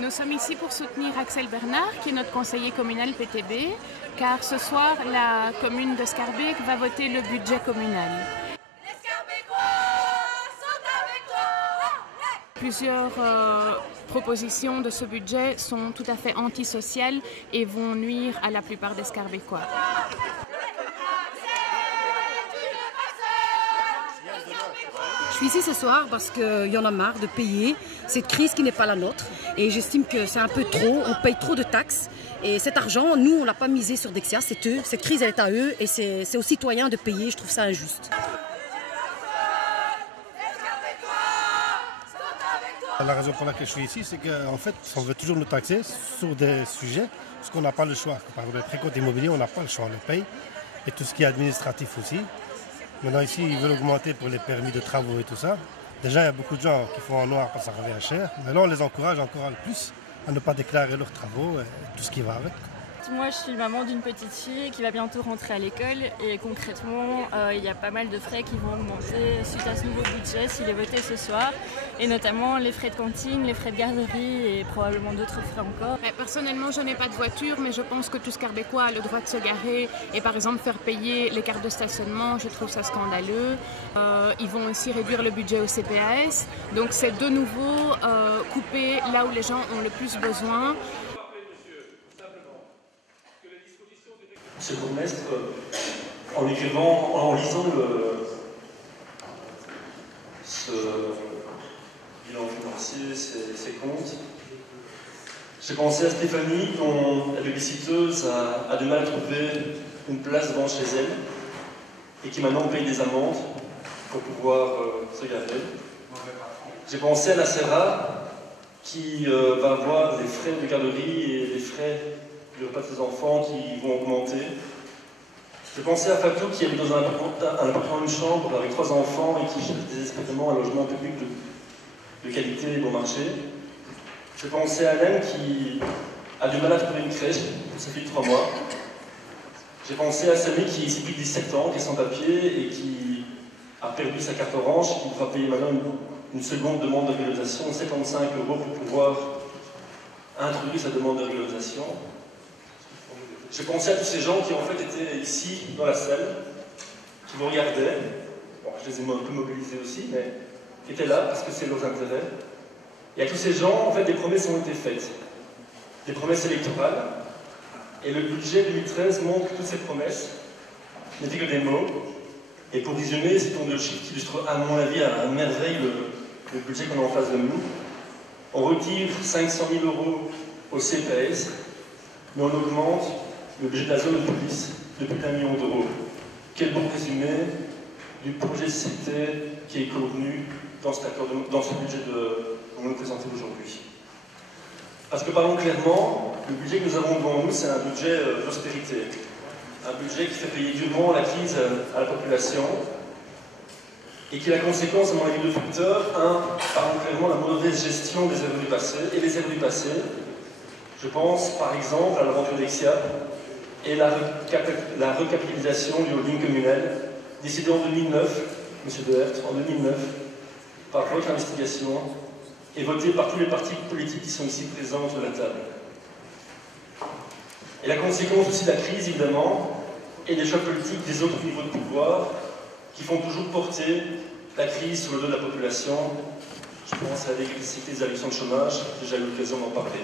Nous sommes ici pour soutenir Axel Bernard, qui est notre conseiller communal PTB, car ce soir, la commune de Schaerbeek va voter le budget communal. Les Schaerbécois sont avec toi. Plusieurs propositions de ce budget sont tout à fait antisociales et vont nuire à la plupart des Schaerbécois. Je suis ici ce soir parce qu'il y en a marre de payer cette crise qui n'est pas la nôtre. Et j'estime que c'est un peu trop, on paye trop de taxes. Et cet argent, nous, on ne l'a pas misé sur Dexia, c'est eux. Cette crise, elle est à eux et c'est aux citoyens de payer. Je trouve ça injuste. La raison pour laquelle je suis ici, c'est qu'en fait, on veut toujours nous taxer sur des sujets, parce qu'on n'a pas le choix. Par exemple, les précomptes immobiliers, on n'a pas le choix, on les paye. Et tout ce qui est administratif aussi. Maintenant ici, ils veulent augmenter pour les permis de travaux et tout ça. Déjà, il y a beaucoup de gens qui font en noir parce que ça revient cher. Maintenant, on les encourage encore le plus à ne pas déclarer leurs travaux et tout ce qui va avec. Moi, je suis maman d'une petite fille qui va bientôt rentrer à l'école et concrètement, il y a pas mal de frais qui vont augmenter suite à ce nouveau budget s'il est voté ce soir, et notamment les frais de cantine, les frais de garderie et probablement d'autres frais encore. Personnellement, je n'ai pas de voiture, mais je pense que tout Schaerbécois a le droit de se garer et par exemple faire payer les cartes de stationnement, je trouve ça scandaleux. Ils vont aussi réduire le budget au CPAS, donc c'est de nouveau couper là où les gens ont le plus besoin. Ce bourgmestre, en lisant ce bilan financier, ces comptes, j'ai pensé à Stéphanie, dont la baby-sitteuse a du mal à trouver une place devant chez elle et qui maintenant paye des amendes pour pouvoir se garer. J'ai pensé à Nacera, qui va avoir des frais de garderie et des frais du repas de ses enfants qui vont augmenter. J'ai pensé à Fatou qui habite dans un appartement d'une chambre avec 3 enfants et qui cherche désespérément un logement public de qualité et bon marché. J'ai pensé à Alain qui a du mal à trouver une crèche pour sa fille de 3 mois. J'ai pensé à Samy qui est ici depuis 17 ans, qui est sans papier et qui a perdu sa carte orange, qui devra payer maintenant une seconde demande de régularisation, 75 € pour pouvoir introduire sa demande de régularisation. J'ai pensé à tous ces gens qui en fait étaient ici dans la salle, qui vous regardaient, bon, je les ai un peu mobilisés aussi, mais qui étaient là parce que c'est leurs intérêts. Et à tous ces gens, en fait, des promesses ont été faites, des promesses électorales, et le budget 2013 montre que toutes ces promesses n'étaient que des mots, et pour visionner, c'est un de chiffres qui illustre à mon avis à merveille le budget qu'on a en face de nous. On retire 500 000 € au CPS, mais on augmente le budget de la zone de police de plus d'1 million d'euros. Quel bon résumé du projet de société qui est convenu dans ce budget qu'on va nous présenter aujourd'hui. Parce que parlons clairement, le budget que nous avons devant nous, c'est un budget d'austérité. Un budget qui fait payer durement la crise à la population et qui est la conséquence, à mon avis, de facteurs. Un, parlons clairement, la mauvaise gestion des erreurs du passé. Et les erreurs du passé, je pense par exemple à l'aventure Dexia et la recapitalisation du holding communal, décidée en 2009, M. Deherdt, en 2009, par votre investigation et votée par tous les partis politiques qui sont ici présents sur la table. Et la conséquence aussi de la crise, évidemment, et des choix politiques des autres niveaux de pouvoir qui font toujours porter la crise sur le dos de la population. Je pense à la dégressivité des allocations de chômage, j'ai déjà eu l'occasion d'en parler.